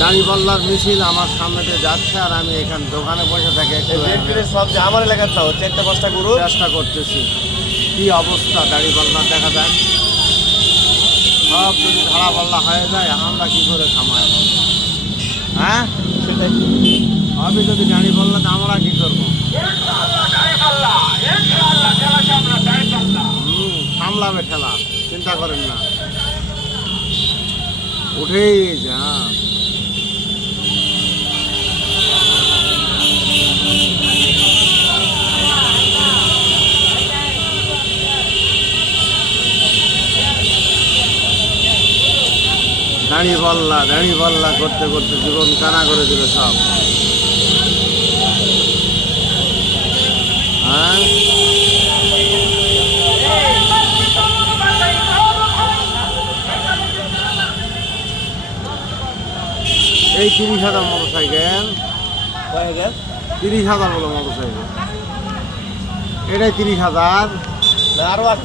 দাঁড়িপাল্লার মিছিল আমার সামনে দিয়ে যাচ্ছে, আর আমি এখানে দোকানে বসে থাকি একটু সব যে আমার এলাকার তাও 4-5টা গরু চেষ্টা করতেছি। কি অবস্থা দাঁড়িপাল্লার দেখা যাক। সব যদি ধারাপাল্লা হয়ে যায় আমরা কি করে খামাই? হ্যাঁ, সেটাই। সবই যদি দাঁড়িপাল্লা তো আমরা কি করবো? সামলাবে ঠেলা, চিন্তা করেন না, উঠেই যা। দাঁড়িপাল্লা করতে করতে জীবন কানা করে দিল সব। হ্যাঁ, এই 30,000 মোটরসাইকেল, 30,000 বলো মোটরসাইকেল, এটাই 30,000। আরো আসতো